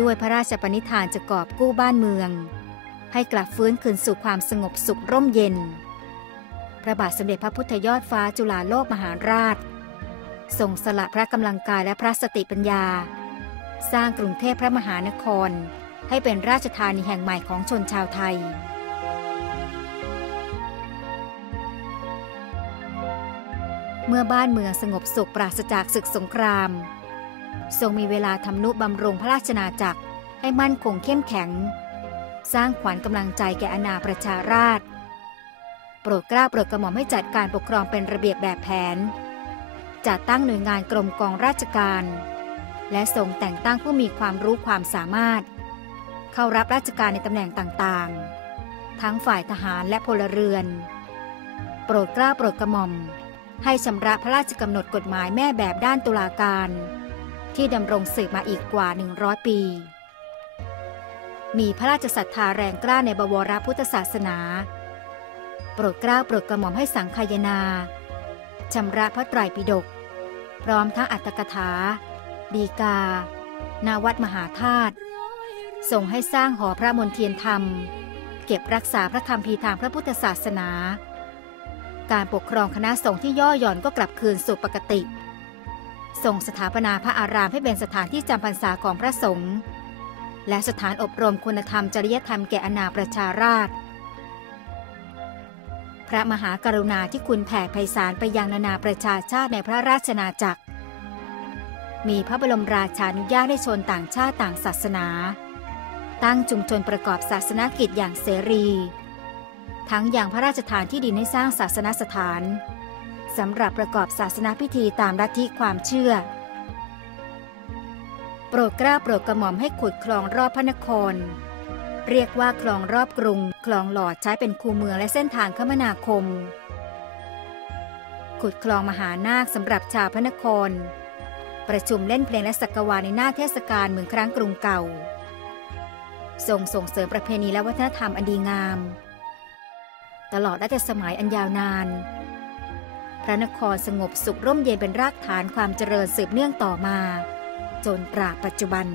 ด้วยพระราชปณิธานจะกอบกู้บ้านเมือง ให้กลับฟื้นคืนสู่ความสงบสุขร่มเย็น พระบาทสมเด็จพระพุทธยอดฟ้าจุฬาโลกมหาราชทรงสละพระกำลังกายและพระสติปัญญา สร้างกรุงเทพพระมหานคร ให้เป็นราชธานีแห่งใหม่ของชนชาวไทยเมื่อบ้านเมืองสงบสุขปราศจากศึกสงคราม ทรงมีเวลาทำนุบำรุงพระราชนาจักรให้มั่นคงเข้มแข็ง สร้างขวัญกำลังใจแก่อาณาประชาราษฎรโปรดกล้าโปรดกระหม่อมให้จัดการปกครองเป็นระเบียบแบบแผน จัดตั้งหน่วยงานกรมกองราชการ และทรงแต่งตั้งผู้มีความรู้ความสามารถ เข้ารับราชการในตำแหน่งต่างๆ ทั้งฝ่ายทหารและพลเรือน โปรดกล้าโปรดกระหม่อม ให้ชำระพระราชกำหนดกฎหมายแม่แบบด้านตุลาการ ที่ดำรงสืบมาอีกกว่า 100 ปี มีพระราชศรัทธาแรงกล้าในบวรพุทธศาสนา โปรดเกล้าโปรดกระหม่อมให้สังคายนาชำระพระไตรปิฎกพร้อมทั้งอัตถกถา ดีกา นาวัดมหาธาตุส่งให้สร้างหอพระมนเทียนธรรม เก็บรักษาพระธรรมพีทางพระพุทธศาสนา การปกครองคณะสงฆ์ที่ย่อหย่อนก็กลับคืนสู่ปกติ ส่งสถาปนาพระอารามให้เป็นสถานที่จำพรรษาของพระสงฆ์และสถานอบรมคุณธรรมจริยธรรมแก่อนาประชาราษฎรพระมหากรุณาที่คุณแผ่ไพศาลไปยังนานาประชาชาติในพระราชนาจักร มีพระบรมราชานุญาตให้ชนต่างชาติต่างศาสนา ตั้งชุมชนประกอบศาสนกิจอย่างเสรี ทั้งอย่างพระราชทานที่ดินให้สร้างศาสนสถาน สำหรับประกอบศาสนาพิธีตามลัทธิความเชื่อ โปรดกล้าโปรดกระหม่อมให้ขุดคลองรอบพระนคร เรียกว่าคลองรอบกรุง คลองหลอดใช้เป็นคูเมืองและเส้นทางคมนาคม ขุดคลองมหานาคสำหรับชาวพระนคร ประชุมเล่นเพลงและสักวาในหน้าเทศกาลเมืองครั้งกรุงเก่าส่งส่งเสริมประเพณีและวัฒนธรรมอันดีงาม ตลอดรัชสมัยอันยาวนาน ระนครสงบสุขร่มเย็นเป็นรากฐานความเจริญสืบเนื่องต่อมา จนตราปัจจุบัน